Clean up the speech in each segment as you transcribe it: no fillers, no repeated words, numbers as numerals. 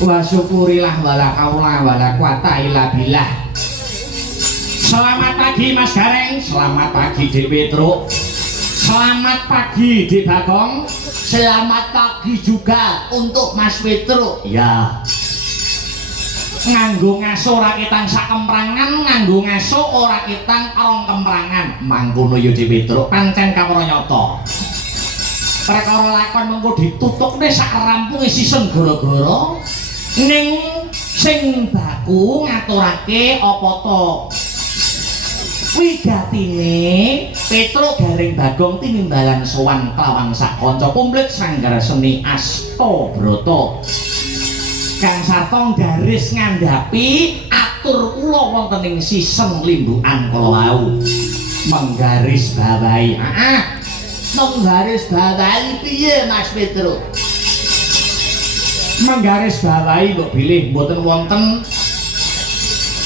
Wa syukurilah wala haula wala quwata illa billah. Selamat pagi Mas Gareng, selamat pagi Dik Petruk, selamat pagi Dik Bagong, selamat pagi juga untuk Mas Petruk. Ya. Nganggo ngaso ora ketang sak kemprangan, nganggo ngaso ora ketang rong kemprangan. Mangkono ya Dik Petruk, pancen kawula nyata. Perkara lakon mengko ditutukne sak rampunge sisen gara-gara ning sing baku ngaturake apa to wigatine Petruk Gareng Bagong tinimbalan sowan klawang sak kanca komplit Sanggar Seni Astabrata kang sarta garis ngandhapi atur kula wonten ing sisen limbukan kala wau menggaris bawahi menggaris bawahi piye Mas Petruk? Menggaris bawahi kok bilih mboten wonten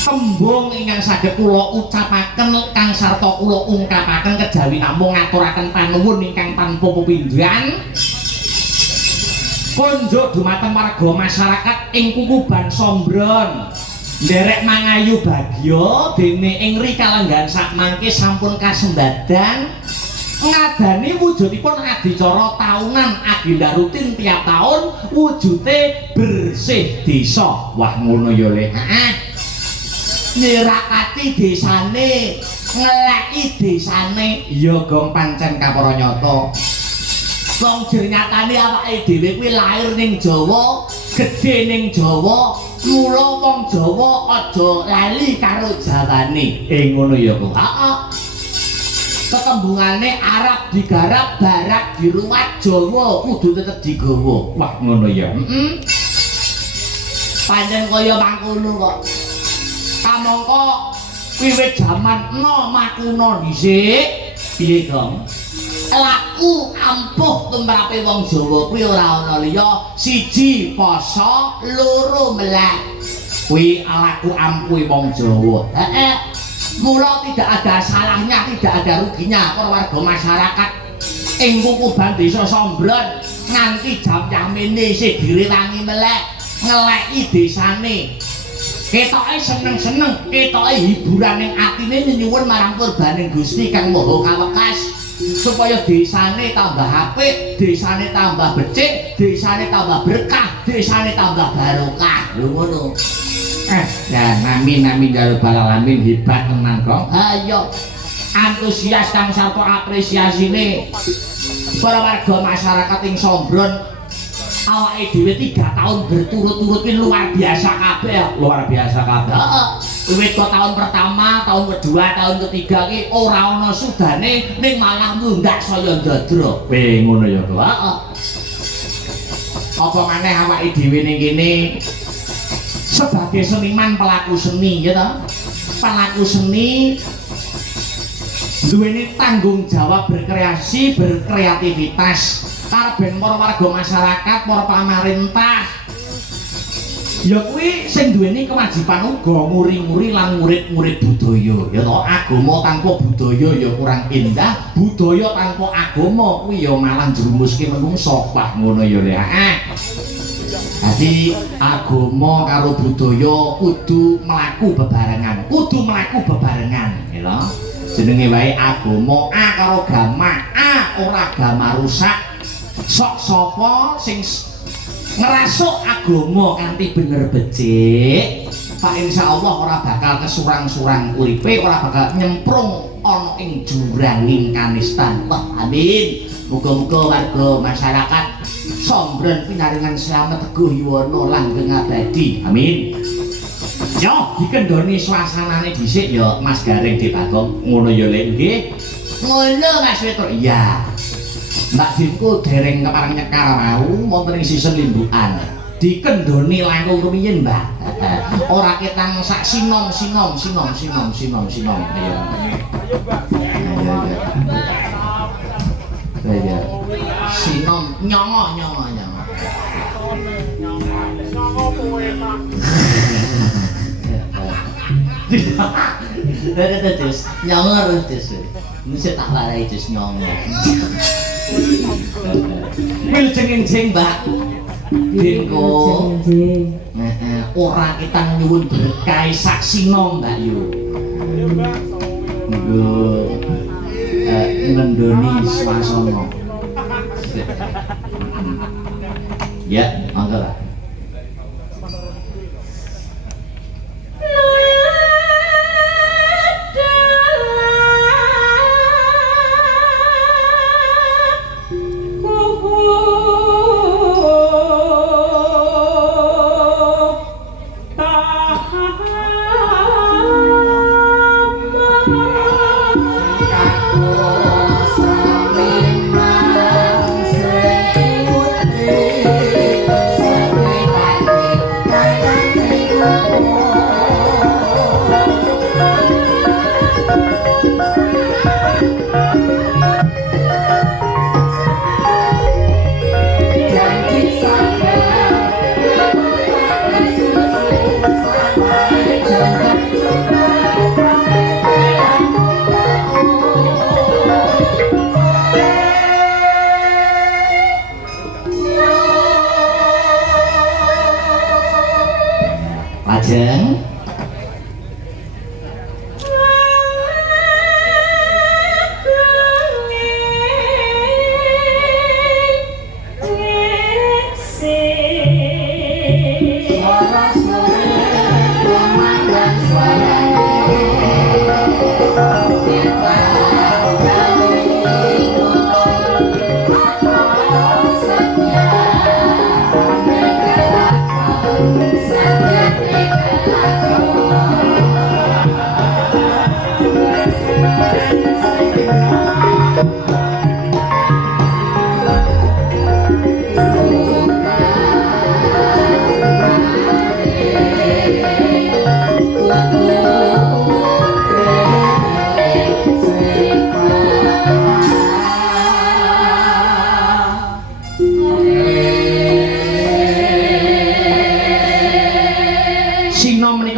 tembung ingkang saged kula ucapaken kang sarta kula ungkapaken kejawi namung ngaturaken panuwun ingkang tanpa pepindhan konjuk dumateng warga masyarakat ing Kukuban Sombron nderek mangayu bagya dene ing rikalenggan sakmangke sampun kasembadan ngadani wujudipun adicara tahunan agenda rutin tiap tahun wujude bersih desa. Wah ngono ya Le. Nyirakati desane, ngeleki desane. Ya gong pancen kapara nyata. Wong jernyatane awake dhewe kuwi lair ning Jawa, gedhe ning Jawa, mula wong Jawa aja lali karo jawane. Ngono ya kok. Heeh. Ketembungane Arab digarap, Barat diruwat, Jawa kudu tetep digawa. Wah ngono ya. Pancen kaya mangkono kok. Kamangka wiwit jaman makuna dhisik piye, Gong? Laku ampuh tumrape wong Jawa kuwi ora ana liya siji poso, loro melek. Kuwi laku ampuhe wong Jawa. Mula tidak ada salahnya, tidak ada ruginya para warga masyarakat ing Kukuban Desa Sombron nganti jam yamene isih direwangi melek ngeleki desane. Ketoke seneng-seneng, ketoke hiburan ning atine nyuwun marang kurbaning Gusti Kang Maha Kawekas supaya desane tambah apik, desane tambah becik, desane tambah berkah, desane tambah barokah. Lho ngono. Ya amin ya rabbal alamin, hebat tenan kok. Ayo antusias kang sarta apresiasine para warga masyarakat ing Sombron awake dhewe 3 tahun berturut-turut luar biasa kabeh. Luar biasa kabeh. Heeh. Wiwit tahun pertama, tahun kedua, tahun ketiga ki ora ana sudane ning malah mundak saya ndadra. Ngono ya kok. Heeh. Apa maneh awake dhewe ning kene sebagai seniman pelaku seni ya toh. Pelaku seni duweni tanggung jawab berkreasi, berkreativitas karben para warga masyarakat, para pamarentah. Ya kuwi sing duweni kewajiban uga nguri-nguri lan murid-murid budaya. Ya toh agama tanpa budaya ya kurang indah, budaya tanpa agama kuwi ya malah njrumuske menungso. Wah ngono ya Le. Dadi agama karo budaya kudu mlaku bebarengan. Kudu mlaku bebarengan, ya lho. Jenenge wae agama A karo gama A ora gama rusak. Sok sapa sing ngerasuk agama kanthi bener becik, Pak insyaallah ora bakal kesurang-surang uripe, ora bakal nyemprung ana ing juranging kanistan. Wah, amin. Muga-muga warga masyarakat sombren pinaringan slamet teguh yuwana langgeng abadi. Amin. Yo dikendhoni suasanane dhisik ya Mas Garing Dipagong. Ngono ya Le nggih. Ngono Mas Wetro. Iya. Mbak Dimku dereng kepareng nyekar mau wonten ing sisen limbukan. Dikendhoni langkung rumiyin, Mbak. Ora ketang sak sinom. Iya. Iya. Sinom nyongo. Terus nyongo terus. Mesti tak warai terus nyongo. Wilujeng Mbak Dinko ora kita nyuwun berkah sak sinom Mbak Yu nggo ngendoni swasana ya monggo lah.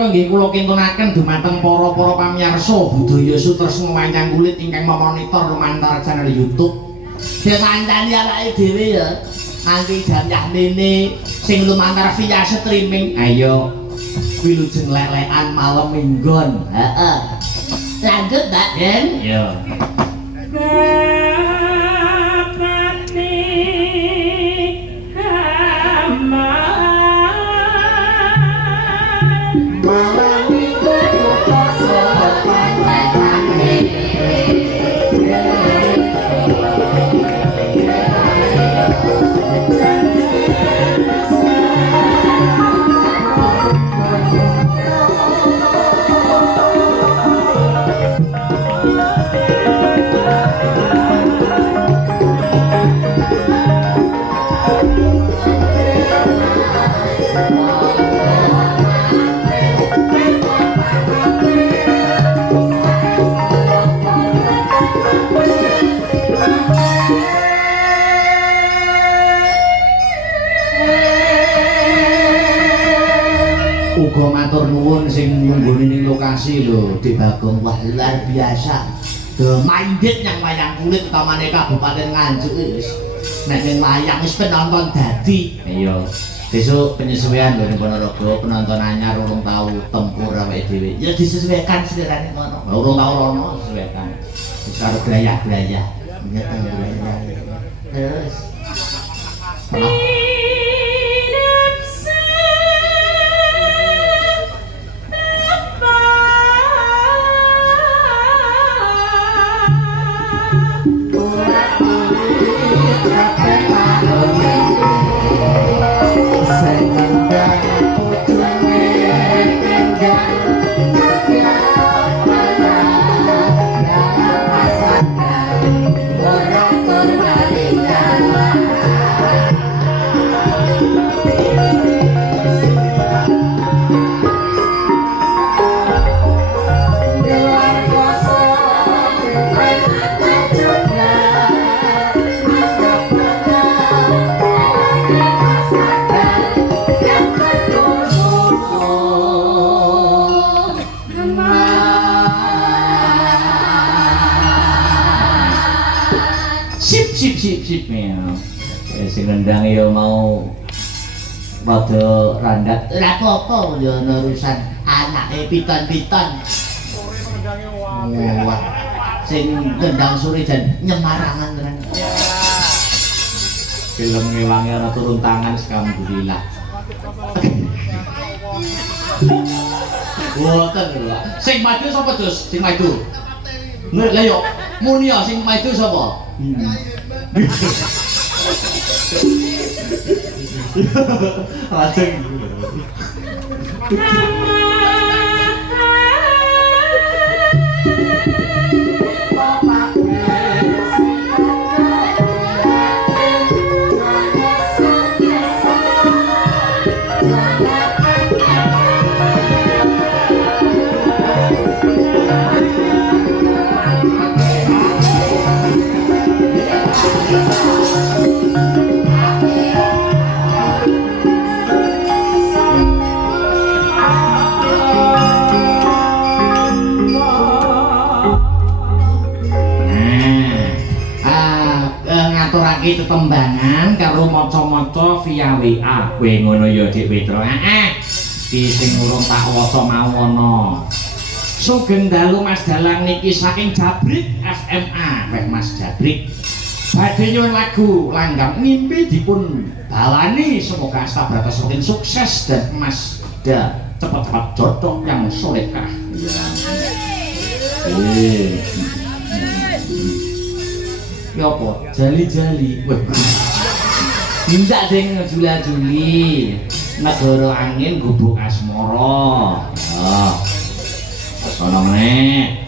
Lajeng kula kintunaken dumateng para pamirsa budaya sutresna wayang kulit ingkang memonitor lumantar channel YouTube. Dekancani awake dhewe ya. Nanti jam nene sing lumantar via streaming. Ayo wilujeng lelekan malam minggon. Heeh. Lanjut, Mbak Den. Yo. sing ngungguni ning lokasi lho Dik Bagong wah luar biasa. Minded yang wayang kulit utamane Kabupaten Nganjuk wis nek ning wayang wis penonton dadi. Iya. Besok penyesuaian lho ning Ponorogo penonton anyar urung tau tempur awake dhewe. Ya disesuaikan selirane ngono. Urung tau rono disesuaikan. Wis karo gaya-gaya. Terus. Sip ya. Sing nendang ya mau rada randat. Ora apa-apa ya urusan anake piton-piton. Wah. Sing nendang sore jan nyemarangan tenan. Film ngewangi ana turun tangan alhamdulillah. Woten lho. Sing maju sapa, Dus? Sing maju. Lha yo muni ya sing maju sapa? Lajeng ngaturake tetembangan karo maca-maca via WA. Kowe ngono ya Dik Witro. Iki sing urung tak waca mau ana. Sugeng dalu Mas Dalang niki saking Jabrik FMA. Weh Mas Jabrik. Badhe nyuwun lagu langgam ngimpi dipun balani semoga Astabrata semakin sukses dan Mas Da cepat-cepat jodoh yang solehah. Ya apa? Jali-jali. Wah. Minta sing ngejula-juli. Negara angin gubuk asmara. Sono meneh.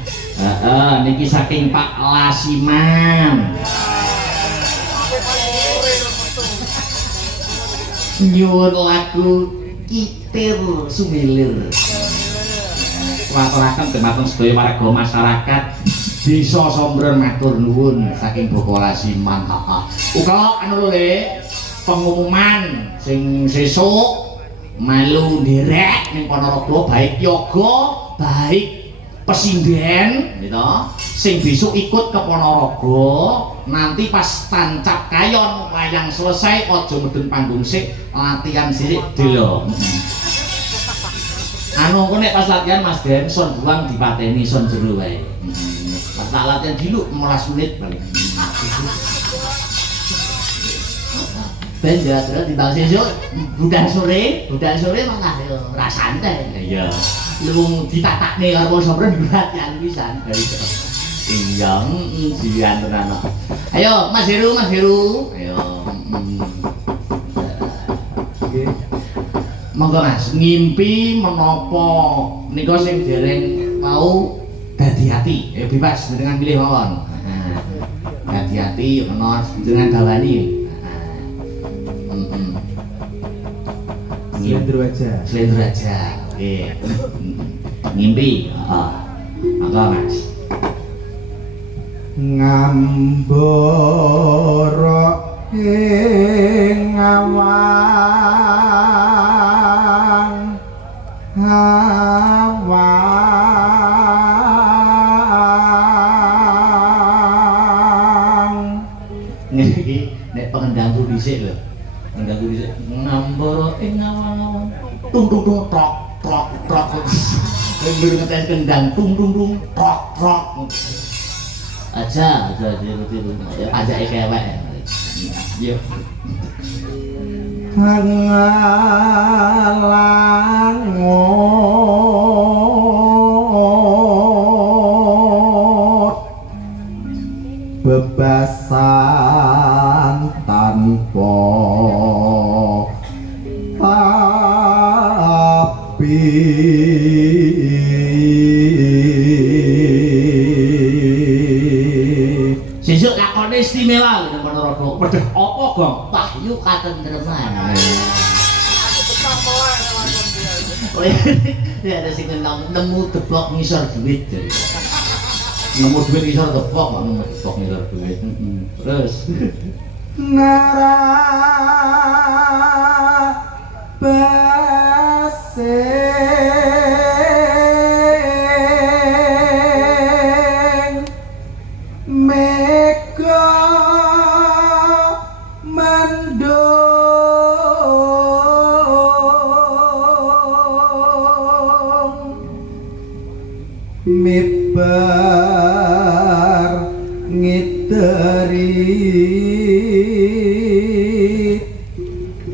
Niki saking Pak Lasiman. Nyuwun lagu Kitir Sumilir. Waturaken dumateng sedaya warga masyarakat Desa Sombron matur nuwun saking Boko Lasiman. Uga anu lho pengumuman sing sesuk melu nderek ning Ponorogo baik yoga baik pesinden gitu. Sing besok ikut ke Ponorogo nanti pas tancap kayon wayang selesai aja medun panggung sik latihan sithik delo. Anu kok nek pas latihan Mas Den son buang dipateni son jero wae. Pas tak latihan dulu 15 menit paling. Ben jadra timbang sesuk budal sore malah ora santai. Iya. Lu ditatakne karo Sombron latihan pisan dari itu. Iya, sian tenan. Ayo Mas Heru. Ayo. Oke. Monggo Mas, ngimpi menapa nika sing dereng mau dadi ati. Bebas dengan pilih mawon. Dadi ati ana dengan bawani. Slendro aja. Oke. Ngimpi. Monggo Mas. Ngambara ing awang dhisik lho. Mengganggu dhisik. Ngambara ing awan-awan. Tung tung tung trok trok trok. Ndur ngetes kendang tung tung tung trok trok. Aja tiru-tiru. Ya ajake kewek. Yo. Hangalangot bebasan tanpa tapi sesuk lakone istimewa lho Ponorogo. Wedhus apa, Gong? Wahyu katentreman. Ya ada sing nemu deblok ngisor duit. Nemu duit ngisor deblok, nemu deblok ngisor duit. Terus nara baseng mega mendung mibar ngiteri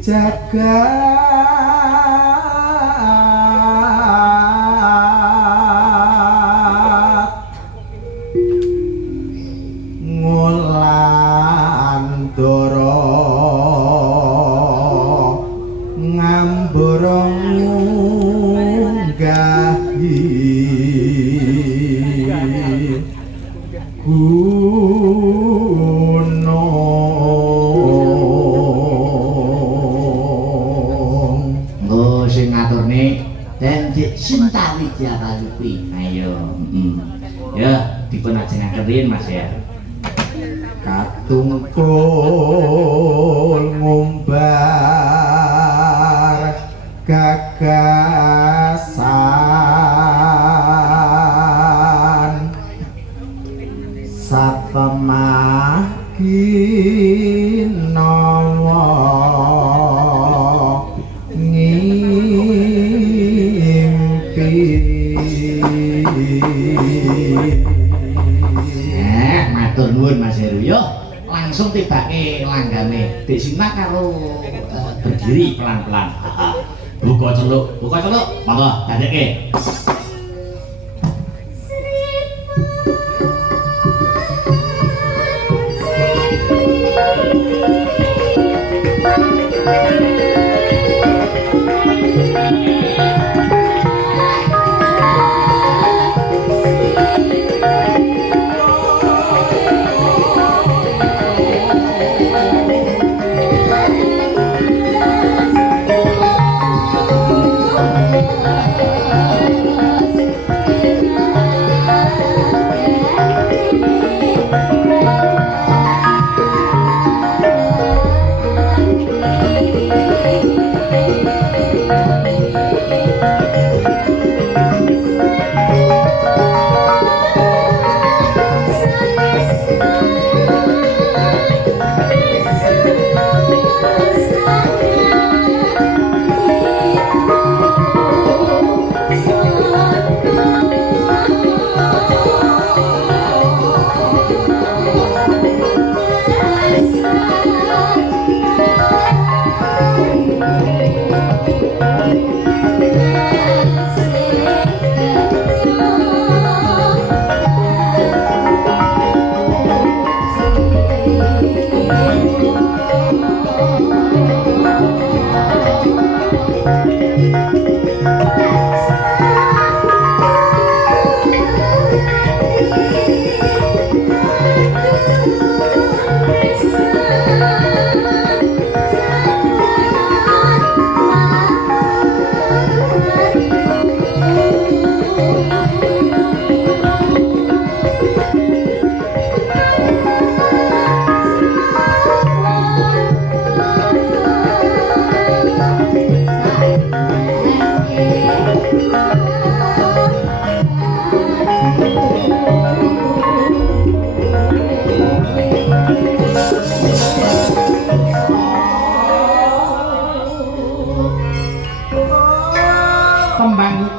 jagat ngulandara ngambara nggahi gunung sing ngaturne Dendek Sinta Widya Kalupi. Ayo. Ya, dipun ajengaken riyin Mas ya. katungkul ngumbar gagasan satemah kinawa Matur nuwun Mas Heru yo. Langsung tibake langgane. Dek Sinta karo berdiri pelan-pelan. Buka celuk, monggo dadekke.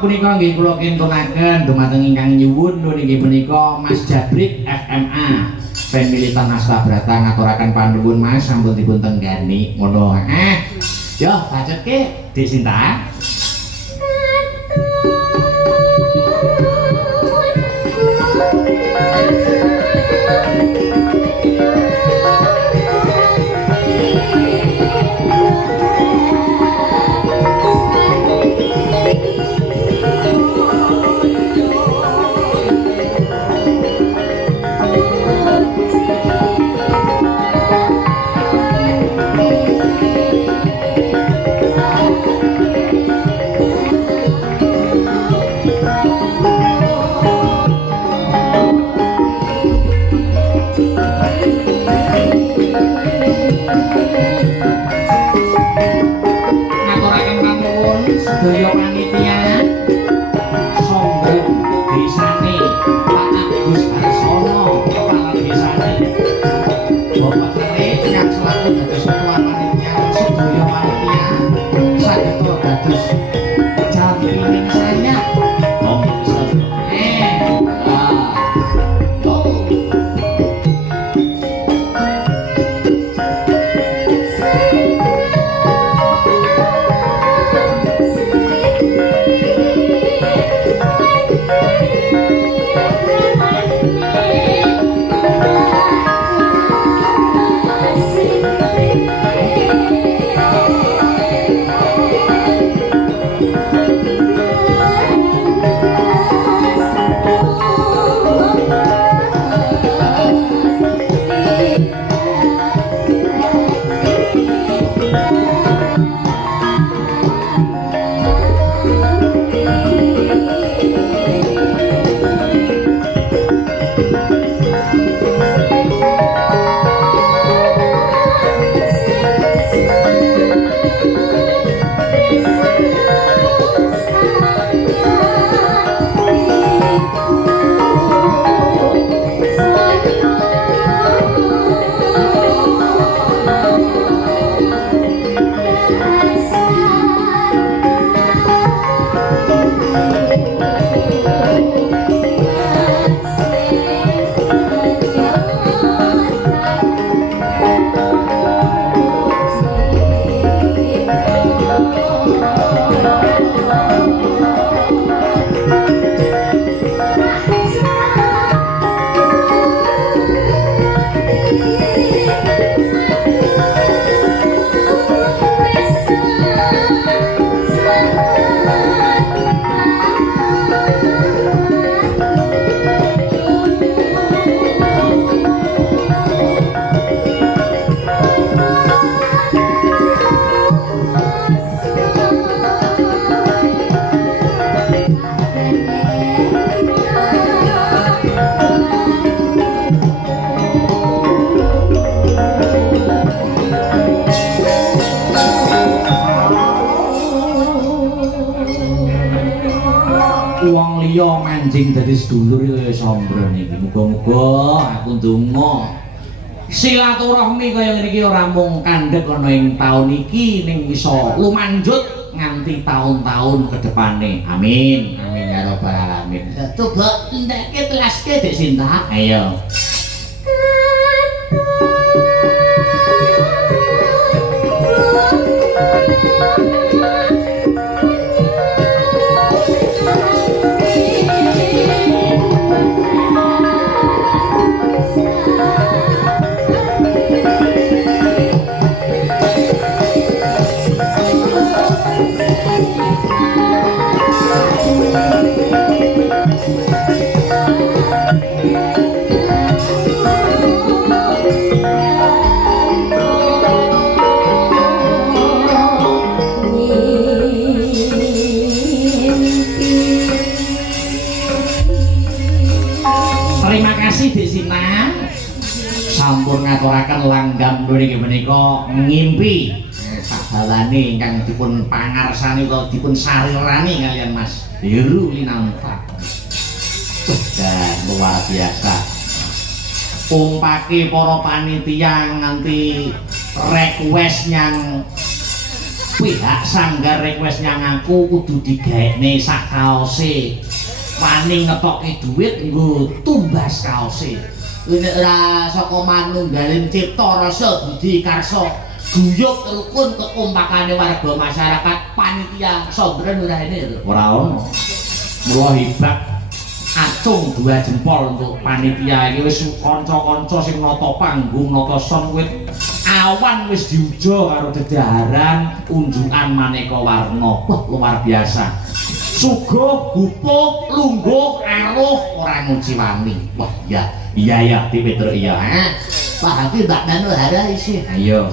punika nggih kula kintunaken dumateng ingkang nyuwun nggih punika Mas Jabrik FMA pen militan Astabrata ngaturaken panuwun Mas sampun dipun tenggani ngono. Yo pacetke Dik Sinta. Sedaya panitia sombong desane Pak Agus Harsono kepala desane Bapak Kere yang selaku dados ketua panitia sedaya panitia saged dados jampining saya wong liya manjing dadi sedulur kaya sombron iki. Muga-muga aku ndonga silaturahmi kaya ngene iki ora mung kandhek ana ing taun iki ning bisa lumanjut nganti taun-taun kedepane. Amin. Amin ya rabbal alamin. Coba ndekke telaske Dik Sinta. Ayo. Sampun ngaturaken langgam mriki menika ngimpi sabalane ingkang dipun pangarsani utawa dipun sarirani kalian Mas Heru Linamta. Dan luar biasa. Umpake para panitia nganti request nyang pihak sanggar request nyang aku kudu digaekne sak kaose. Wani ngetokke dhuwit nggo tumbas kaose. Nek ora saka manunggaling cipta rasa budi karsa guyub rukun kekompakane warga masyarakat panitia sondren ora ini ora ono. Mula hebat acung dua jempol untuk panitia iki wis kanca-kanca sing nata panggung nata son wit awan wis diuja karo dedaharan unjukan maneka warna. Wah luar biasa. Suguh, gupuk, lungguh, aruh ora nguciwani. Wah iya ya Di Petro iya. Pak Hati Mbak Manuhara isi. Ayo.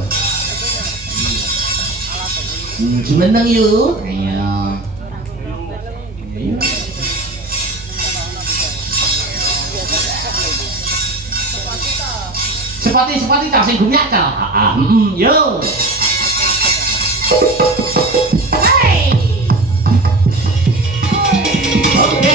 Jumeneng yuk. Ayo. Sepati tak sing gumyak ta. Yo. Hey. Oke.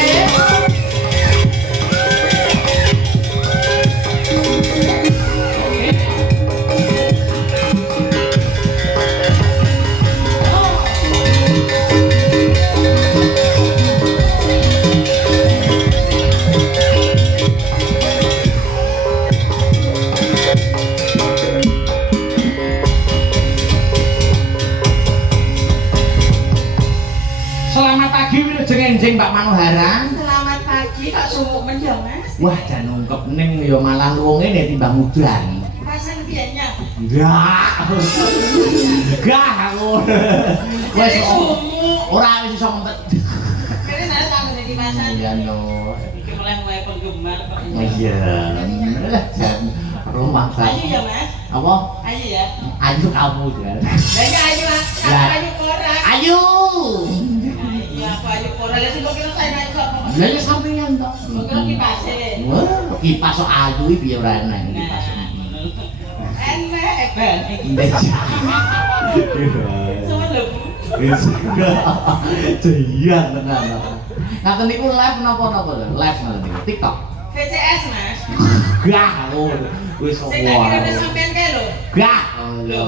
Jeneng Mbak Manuhara. Selamat pagi, Pak Sumuk menjong, Mas. Wah, jan nungkep ning ya malah luwung ngene timbang udan. Pasang biyennya. Enggak. Enggak aku. Wes ora wis iso ngempet. Kene saya tak ngene di masan. Iya no. Iki mulai mulai penggemar kok. Iya. Jan rumah sak. Ayu ya, Mas. Apa? Ayu ya. Ayu kamu kan. Lah ya ayu lah. Ayu korak. Ayu. Iya, apa ayu korak. Lah sing kok kira saya naik kok. Lah ya sampeyan to. Kok kipase. Wah, kipas sok ayu iki piye ora enak kipas. Enak ben. Soal lho. Wis. Iya tenan. Ngaten niku live napa-napa lho? Live ngaten niku TikTok. VCS, Mas. Gah lho. Wis Sing tak kira sampean kae lho. Gah. Lho.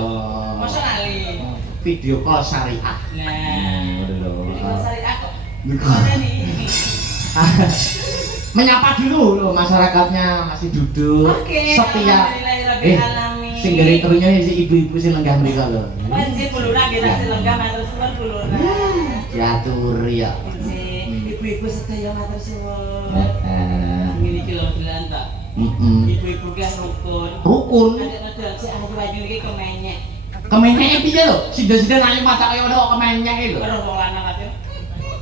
Masa lali. Video call syariah. Nah. Lho. Syariah kok. Mana nih? Menyapa dulu loh masyarakatnya masih duduk Oke, setia. alhamdulillahirrahmanirrahim. Sing dari terunya si ibu-ibu sing lenggah mriko lho. Panji puluna kita sing lenggah matur suwun puluna. Diatur ya. Ibu-ibu sedaya matur suwun. Heeh. Ngene iki lho dolan ta. Ibu-ibu ki rukun. Rukun. Ada si ayu-ayu iki kemenyek. Kemenyeke piye lho? Sida-sida nang mata kaya ngono kok kemenyeke lho. Karo wong lanang ate.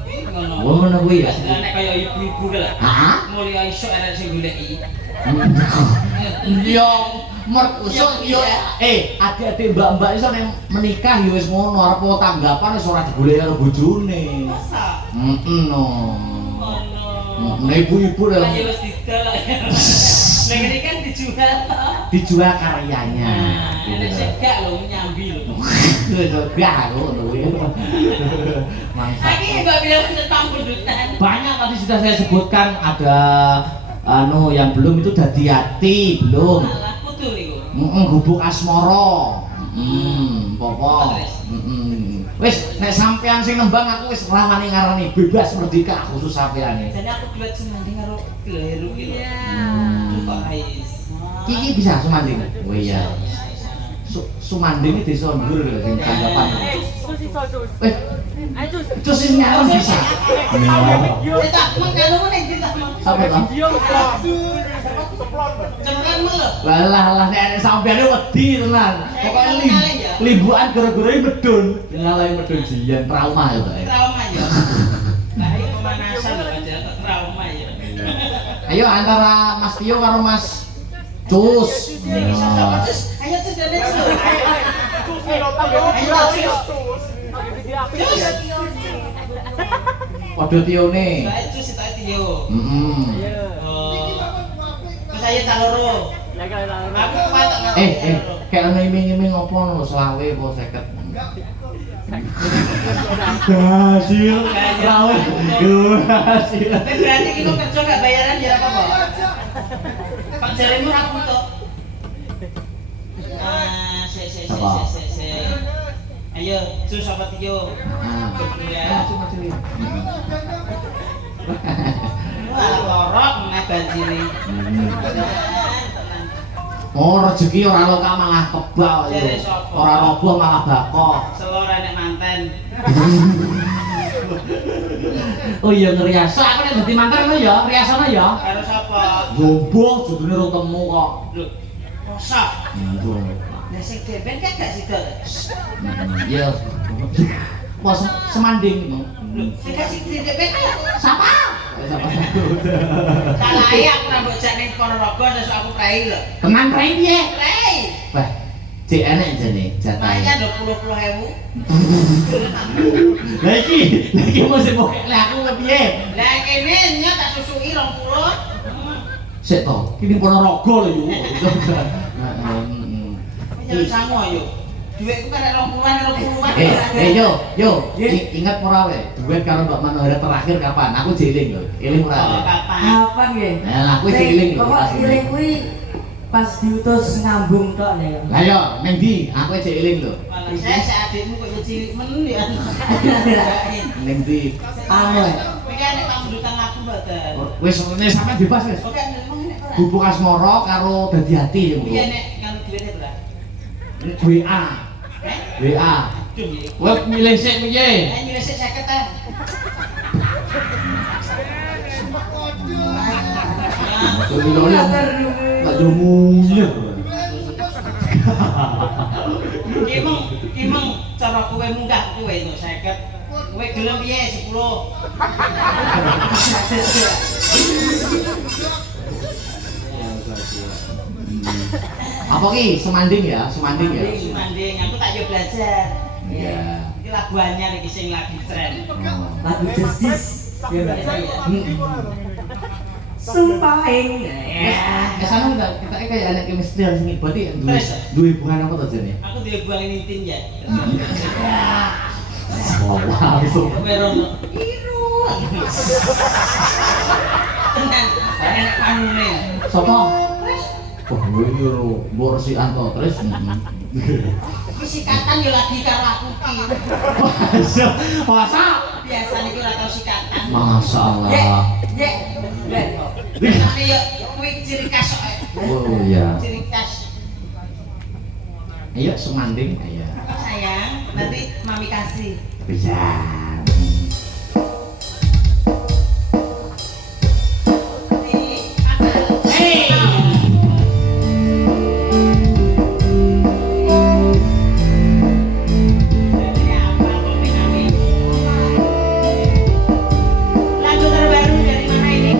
Ngono. Oh ngono kuwi ya. Lah nek kaya ibu-ibu ki lho. Hah? Mulya iso arek sing goleki. Yo merkusuk yo adik-adik mbak-mbak iso ning menikah yo wis ngono arep tanggapan wis ora digoleki karo bojone. Masa? No. Ono. Nah ibu-ibu lho. Lah ya wis didol. Nek iki kan dijual to. Dijual karyanya. Nek sing gak lho nyambi lho. Wis gak ngono kuwi. Mantap. Lagi Mbak bilang tentang budutan. Banyak tadi sudah saya sebutkan ada yang belum itu dadi ati belum. Malah kudu niku. Gubuk asmara. Popo. Wis nek sampean sing nembang aku wis ora wani ngarani bebas merdeka khusus sampean iki. Jadi aku duet semanding karo Gleru iki lho. Kok ais. Iki bisa sumanding. Oh iya. Sumanding iki desa Ndur lho sing tanggapan. Itu sih nyalon bisa. Kita mau kalau mau nek kita mau. Sampai to? Cemran mah lho. Lah nek sampeane wedi tenan. Pokoke libukan gara-gara medun. Ngalahi medun jiyen trauma ya, Pak. Trauma ya. Nah, iki pemanasan lho aja trauma ya. Ayo antara Mas Tio karo Mas Cus. Ayo Cus, ayo Cus dene Cus. Ayo Cus. Padha Tione. Ayo Cus itu Tio. Heeh. Terus ayo Caloro. Aku patok Kayak ana iming-iming opo lho selawe apa 50. Hasil rawe. Hasil. Berarti kita kerja gak bayaran ya apa, Pak? Pak jaremu aku to. Ayo, sus apa tiyo? Nah, Ya. maju ya. Wah, lorok meneh banjiri. Oh, rezeki ora lokal malah kebal Jare yo. sapa? Ora roboh malah bakok. Selor enek manten. Oh iya ngeriasa, aku nek dadi mantan lho ya, riasana ya. Karo sapa? Jombong judune ora temu kok. Lho, mosok. Aduh. Lah sing deben kan gak sida. Iya. Pos semanding no. Lho, sing gak sida deben kan. Siapa? Siapa? Kalae aku rambut jak ning Ponorogo terus aku prei lho. Tenan prei piye? Prei. Wah, cek enek jane jatah. Maya 20.000. Lah iki mesti bokek lek aku piye? Lah kene nyok tak susuki 20. Sik to, iki Ponorogo lho yo. Jangan sangu ayo. Duitku kan 20-an. Ingat ora we? Duit karo Mbak Manohara terakhir kapan? Aku jeling lho. Eling ora? Oh, kapan? Kapan nggih? Nah, aku jeling lho. Kok iling kuwi pas diutus ngambung tok nek. Lah yo, ning ndi? Aku jeling lho. Malah saya adikmu kok cilik men ya. Ning ndi? Anu. Iki nek pambutan aku mboten. Wis sampean bebas wis. Oke, memang nek ora. Hubung asmara karo dadi ati yo. Iya nek karo duwite ora. WA. WA. Aduh nggih. Kowe milih sik piye? Ayo nyuwun sik 50 ta. Enggak jomunya. Kimeng cara kowe munggah kowe itu 50. Kowe gelem piye 10. Apa ki semanding ya? Semanding ya? Sumanding, aku tak yo belajar. Iya. Iki lagu anyar iki sing lagi tren. Lagu Justice. Ya, Mbak. Sumpahin. Ya sana enggak kita kayak anak chemistry harus nih berarti duwe hubungan apa tuh jane? Aku duwe buang intin ya. Wah, itu. Merono. Iru. Tenan, enek kanune. Sopo? Wah, gue ini lo borsi anto terus. Iki sikatan yo lagi karo aku ki. Masa? Biasane iki ora tau sikatan. Masalah. Nek. Tapi yo kuwi ciri khas kok. Oh iya. Ciri khas. Ayo semanding, ayo. Sayang, nanti mami kasih. Bisa. Nih, akal. Hei. Jadi apa kopi kami? Lagu terbaru dari mana ini?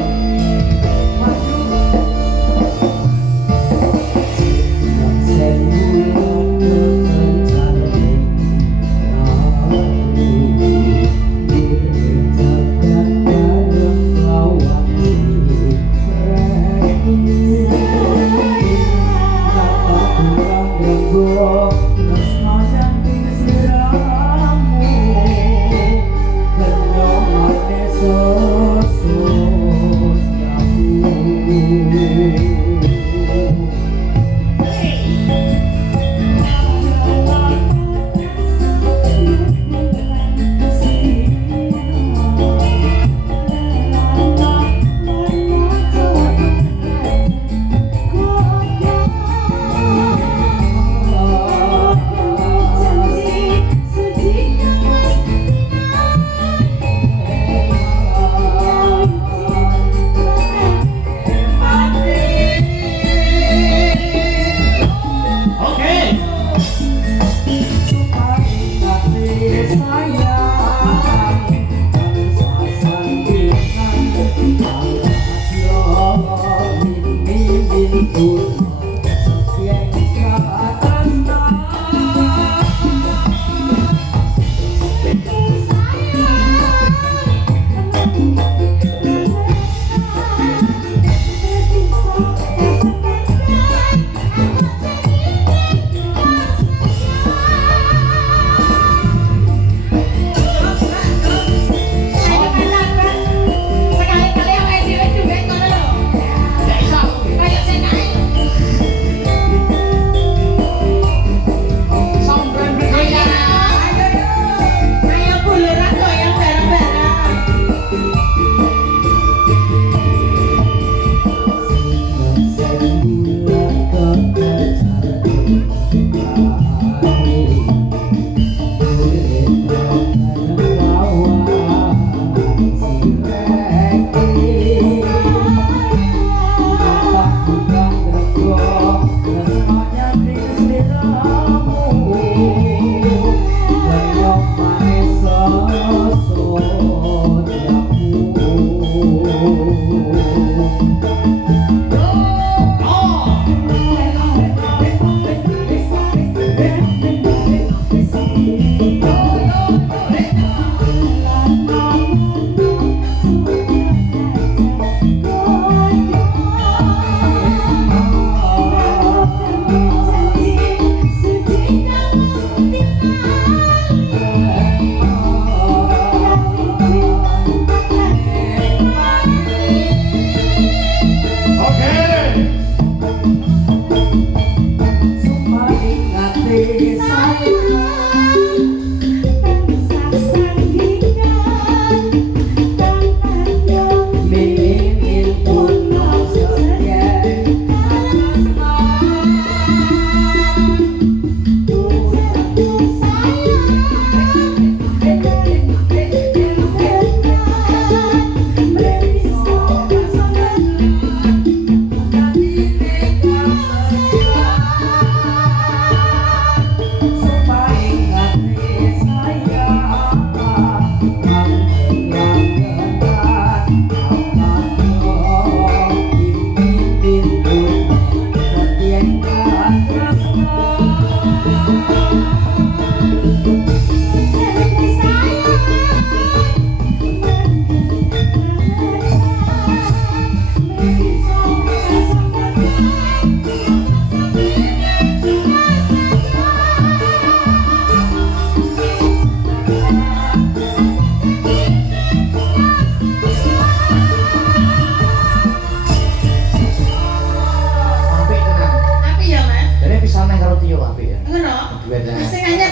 beda. Sing anyar.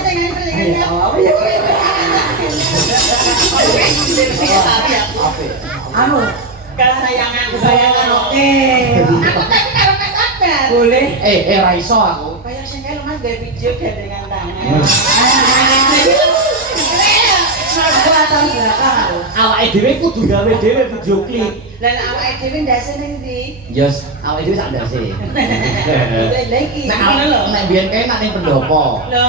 Anu, Kesayangan oke. Aku tadi karo Mas Akbar. Boleh. Ra iso aku. Kayak sing kaya Mas gawe video gandengan tangan. Aku atas belakang. Awake dhewe kudu gawe dhewe video klip. Lan awake dhewe ndase ning ndi? Yes, awake dhewe sak ndase. Lagi. Nek biyen kae nek ning pendopo. Lho,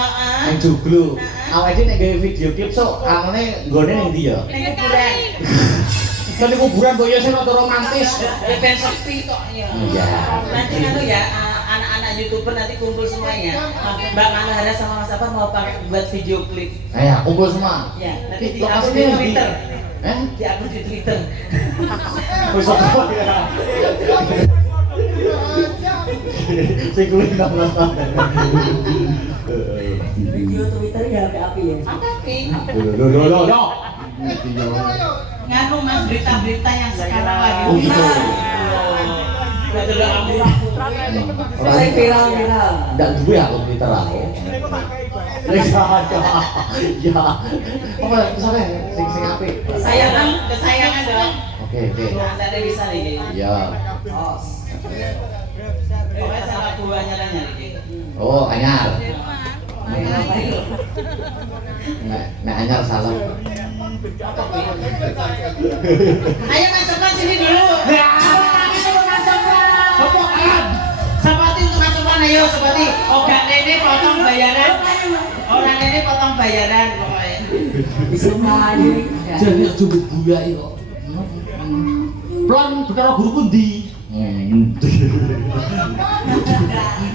Nang joglo. Awake dhewe nek gawe video klip sok anune nggone ning ndi ya? ning kuburan. Kan di kuburan kok ya sing rada romantis. Ya ben sepi kok ya. Iya. Nanti anu ya anak-anak YouTuber nanti kumpul semuanya. Mbak Manahara sama Mas Afan mau pakai buat video klip. Ayo kumpul semua. Ya, nanti di Lokasi upload di ini di- Twitter. Eh? Di upload di Twitter. Wis apa ya? Sing kuwi nang Video Twitter ya api ya. Apa sih? Loh. Nganu Mas berita-berita yang sekarang lagi Oh, gitu. Saya viral. Ndak duwe aku Twitter aku. Wis ada. Ya. Apa sampe sing apik. Kesayangan dong. Oke. Nah, ada bisa nih. Ya. Pokoknya sama buahnya dan nyari. Oh, anyar. Nek anyar salam. Ayo Mas Afan sini dulu. Sopokan. Seperti untuk Mas Afan ayo seperti Oga Nene potong bayaran. Orang ini potong bayaran pokoknya. Bisa melayu. Jadi cukup buya kok. Plan perkara guruku ndi?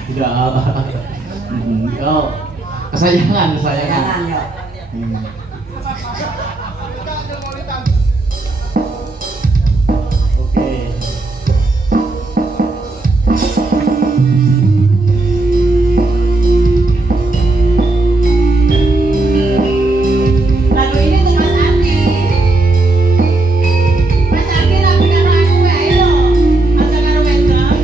Tidak. Oh, kesayangan. Jangan ya. Oke. Lagu ini untuk Mas Ardi. Mas Ardi lagu karo aku wae lho. Aja karo wedok.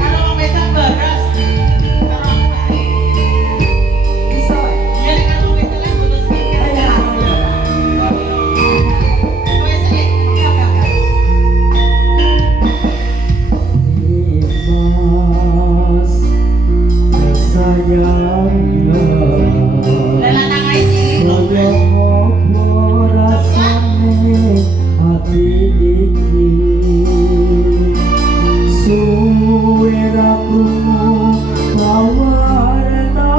Karo wong wedok beres. Karo aku wae. Bisa. Ya nek karo wedok lan bolos Ayo. Wes iki. Mas sayangnya Lelah tangan iki. kaya apa rasane hati iki suwe ra krungu tawaranmu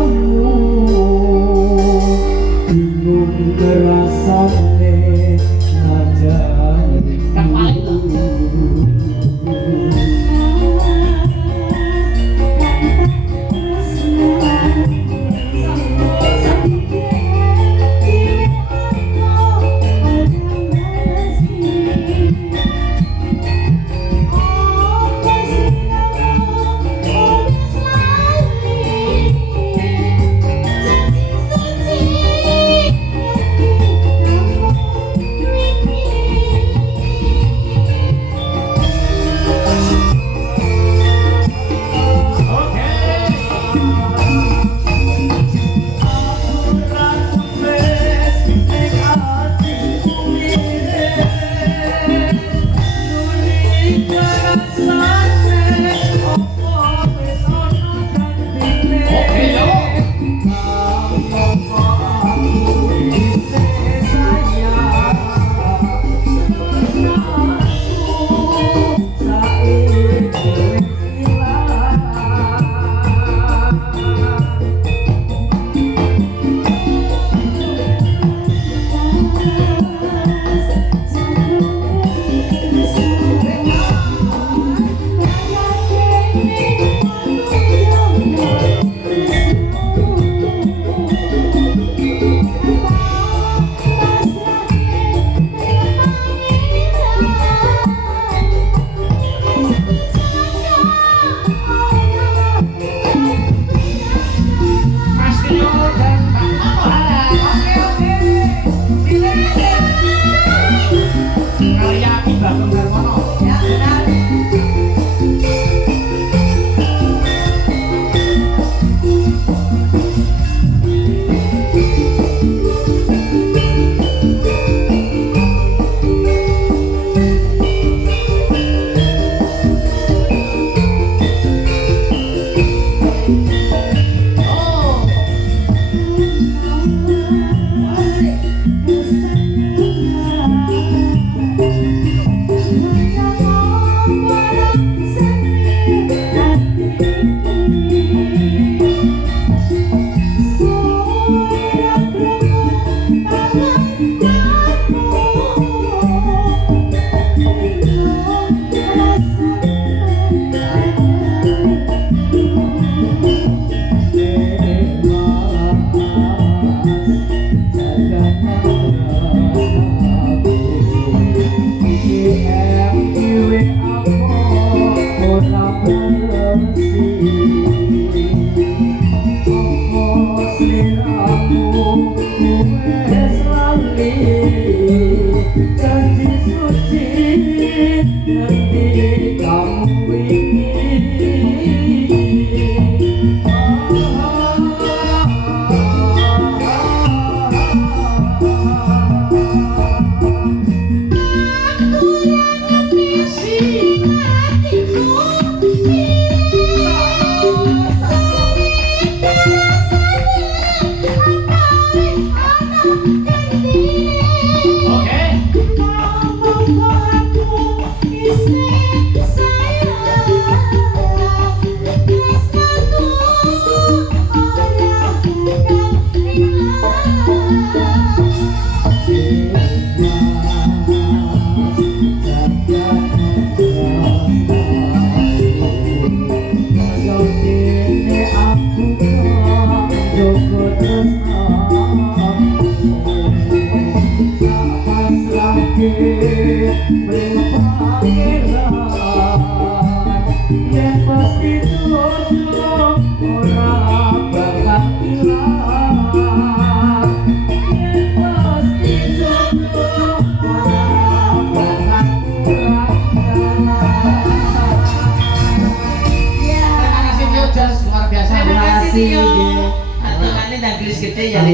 bingung ngrasane nadamu Janji suci nanti kamu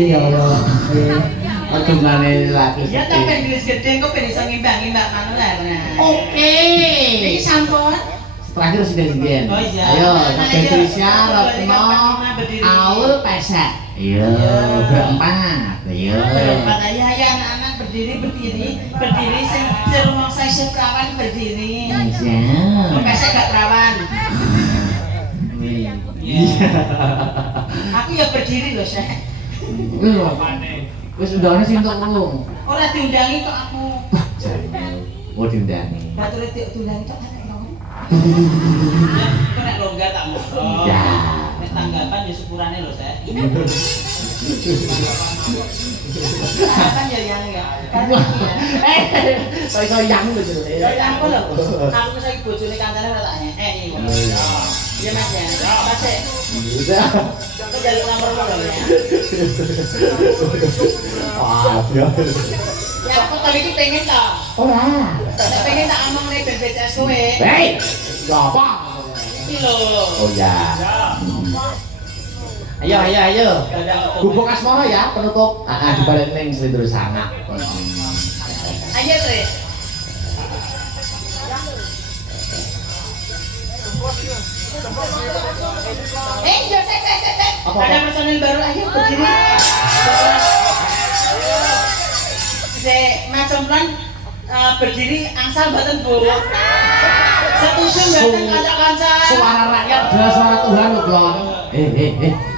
Ya Allah. Adungane laki. Ya tapi gelis gede kok ben iso ngimbang-ngimbang ngono lah. Oke. Iki sampun. Terakhir sudah sekian. Oh iya. Ayo, sampai Indonesia, Retno, Aul, Pesek. Iya, berempat. Iya. Berempat aja ayo anak-anak berdiri sing rumah saya perawan berdiri. Iya. Pesek gak perawan. Iya. Aku ya berdiri loh, Syekh. Wis undangane sing entuk wong. Ora diundangi kok aku. Oh diundangi. Batur diundangi kok ana wong. Ya, kok nek longgar tak ngono. Ya. Nek tanggapan ya syukurane lho, Syekh. Tanggapan ya yang ya. Iso yang lho. Ya yang kok lho. Aku wis iki bojone kancane ora tak iki. Iya Mas ya. Mas. Udah. Contoh jalur nomor lho ya. Wah, ya. Ya aku kali iki pengen ta. Ora. Nek pengen tak omong nek ben BCS kowe. Hei, apa? Iki lho. Oh ya. Ayo. Bubuk asmara ya penutup. Dibalik ning Slidur Sana. Ayo, Tre. Yo, sek. Apa? Ada personil baru ayo berdiri. Mas Complan berdiri angsal mboten Bu. Setuju mboten kanca-kanca. Suara rakyat adalah suara Tuhan lho, Blon.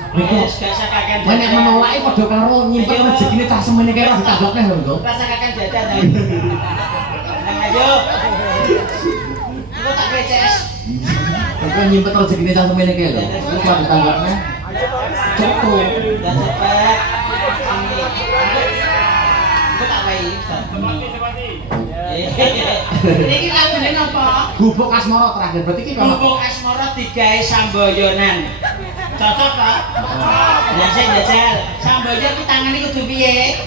Niku Wis gak kakek. banyak menolak padha karo nyimpen rezekine tak semene kira ditabokne lho, Bro. Rasa kakek dadan. Ayo. Engko tak BCS. Aku nyimpen rezekine tak semene kira lho. Lupa ditabokne. Contoh. Dan cepet. Engko tak wae. Iki lagune napa? Gubuk asmara terakhir. Berarti iki kalau Bubuk asmara digawe samboyonan. Cocok ta? Jajal. Samboyo ki tangane kudu piye?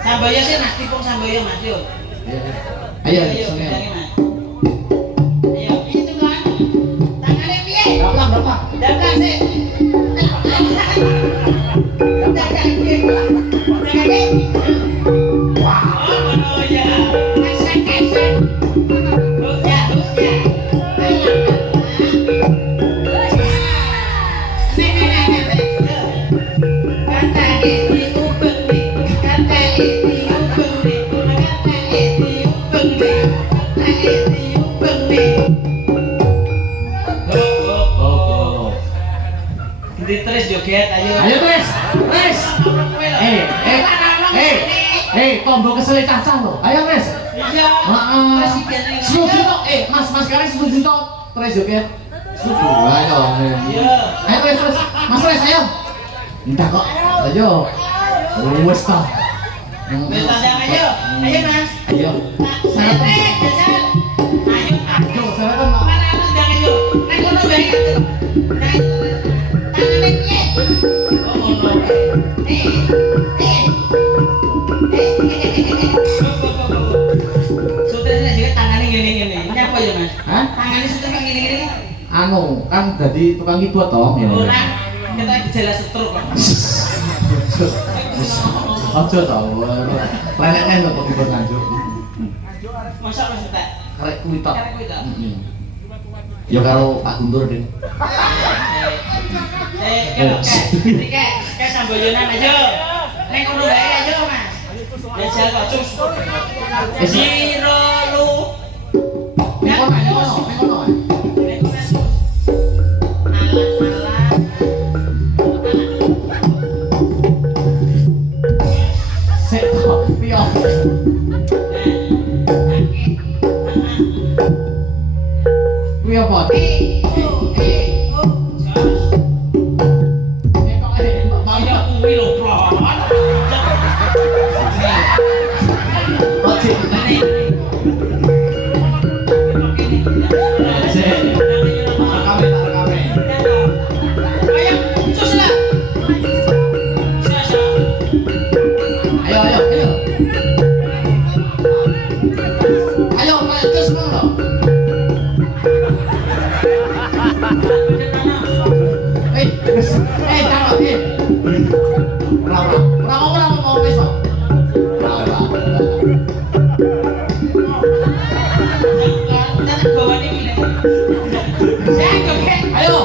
Samboyo sih Mas tipung samboyo Mas yo. Ayo, Ayo, sini. Ayo, itu kan. Tangane piye? Berapa? Dadah sih. Dadah piye? Wah. Oh ya. Kasih. Ya. Terus joget ayo. Ayo Tris. Tombol kesel cacah lho. Ayo Tris. Iya. Heeh. Presiden ini. Setuju tok. Mas kalian setuju tok. Tris joget. Ayo. Iya. Ayo wes. Mas wes ayo. Entah kok. Ayo. Wes ta. Wes tandang ayo. Ayo Mas. Ayo. Saya jajal. Ayo. Ayo, sarapan Mak. Mana aku sedang ayo. Nek kono bae kan. Nah itu. Tangane piye? Oh ngono. Sutranya juga tangannya gini-gini. Ini apa ya Mas? Hah? Tangannya sutra kayak gini-gini. Anu, kan jadi tukang ibu toh. Ora. Kita gejala stroke kok. Ojo tau. Leneknya kok ibu nganjuk. Masa Mas entek? Karek kuwi tok. Karek kuwi tok? Ya karo Pak Guntur, Den. Kayak samboyonan aja. Nek kono bae aja, Mas. Jajal kok cus. Siro lu. Nek kono, nek kono, nek kono. Nek kono cus. Alat-alat. Sik tok, piye? Kuwi apa? Ayo, ayo, ayo. Ayo, Pak, terus ngono. Jangan, Ora mau wis kok. Ora. Ayo.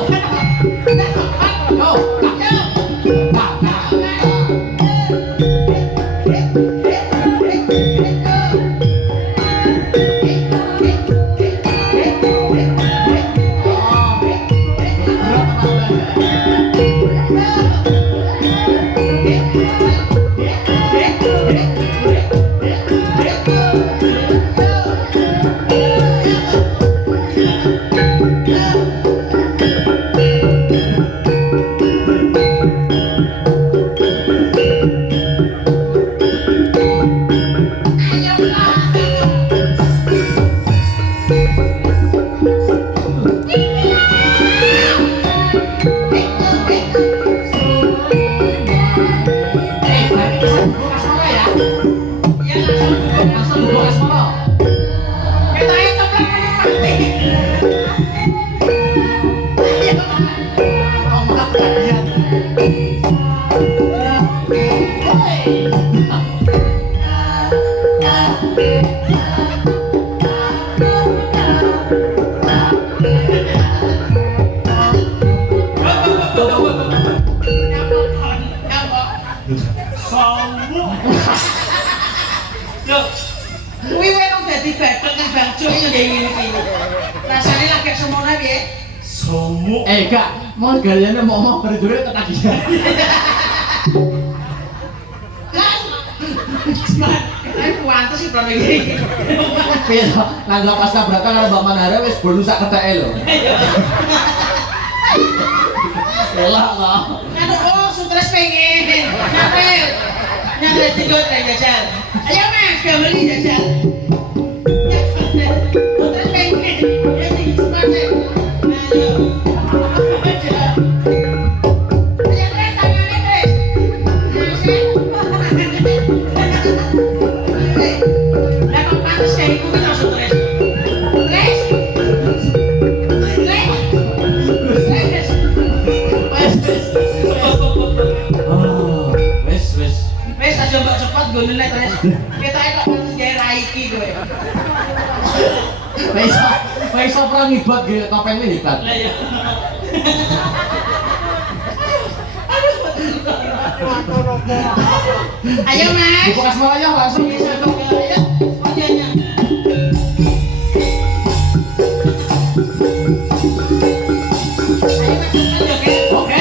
Kuwi wae wong dadi bathek nang bangjo ya ngene iki. Rasane lagi semono piye? Somo. Gak, mau galiannya mau berdua ketagihan. Tapi kuantes sih pro iki. Piye to? Nangga pas tabrakan karo Mbak Manara wis bolu sak keteke lho. Elak lah. Aduh, oh, stres pengen. Nyapel. Nyapel tidur kayak jajal. Ayo Mas, beli jajal. Stres pengen. Ya sih, cepat deh. Ayo. Ayo, Tres, tangannya, Tres. Lah kok pantes kayak iku kan langsung Tres. Tres. Tres. Wes aja mbak cepat gue nilai Tres. Kita kok pantes gawe raiki kowe. Wis ora ngibat ge topengnya hebat. Lah ya. Ayo Mas. Buka semuanya langsung bisa tuh. Ayo, semuanya. Oke.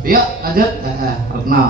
Yuk lanjut Retno.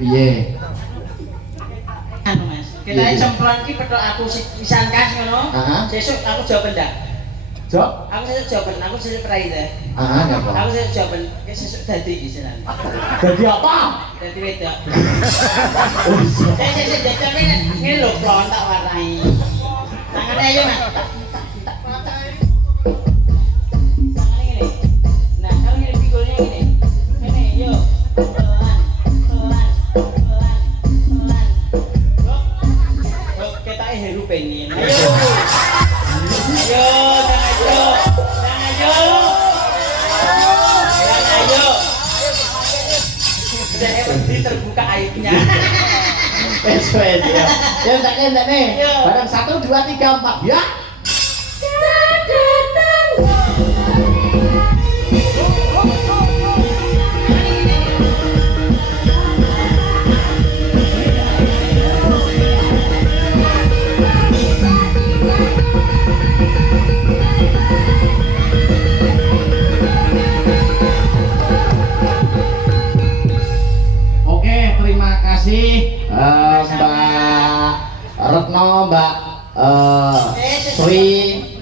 Piye? Anu Mas, kita cemplon ki petok aku pisan kas ngono. Sesuk aku jawaban ndak? Jawab? Aku sesuk jawaban, aku sesuk prai ta. Enggak apa. Aku sesuk jawaban, sesuk dadi iki senan. Jadi apa? Dadi wedok. Sik tapi ngene lho plon tak warnai. Tangane ayo Mas. Tangane ngene. Nah, kalau ngene pikulnya ngene. Ngene yo. Pelan. Kok ketake heru pengen. Ayo. Ayo, jangan ayo. Saya berhenti terbuka aibnya. Wes ya. Ya tak nih. Iya. Barang 1 2 3 4 ya. Oke, terima kasih Mbak Retno, Mbak Sri,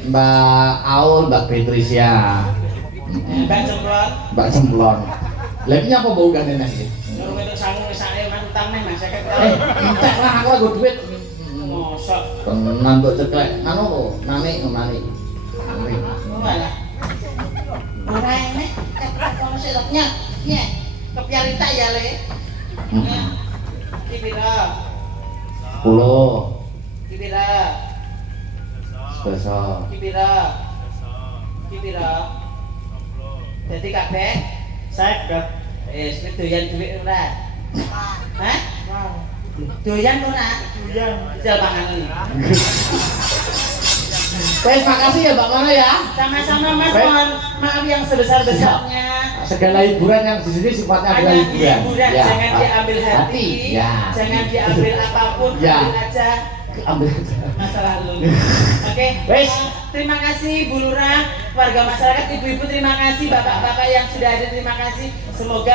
Mbak Aul, Mbak Patricia, Mbak Cemplon, Mbak Semplon. Lagi apa bau gandeng iki? nurung itu sangu misalnya Mas utang nih Mas, saya Entek lah aku lagi duit. ngosok. Tenan kok ceklek. Anu kok, nani. Malah. Ora enek, kalau sedoknya, ya, kepiarita ya le. Ya. Kipira, 10 kipira, spesial. kipira. Jadi kabeh, saya wis doyan duit ora? Hah? Doyan ora? Doyan. Jal panganan. Wes makasih ya Mbak Mano ya. Sama-sama Mas, Baik. mohon maaf yang sebesar-besarnya. Segala hiburan yang di sini sifatnya adalah Hanya hiburan. hiburan, Ya, jangan diambil hati, Ya. jangan diambil apapun, Ya. ambil aja Ambil aja. masa lalu. Oke, Wes. terima kasih Bu Lurah, warga masyarakat, ibu-ibu terima kasih, bapak-bapak yang sudah ada terima kasih. Semoga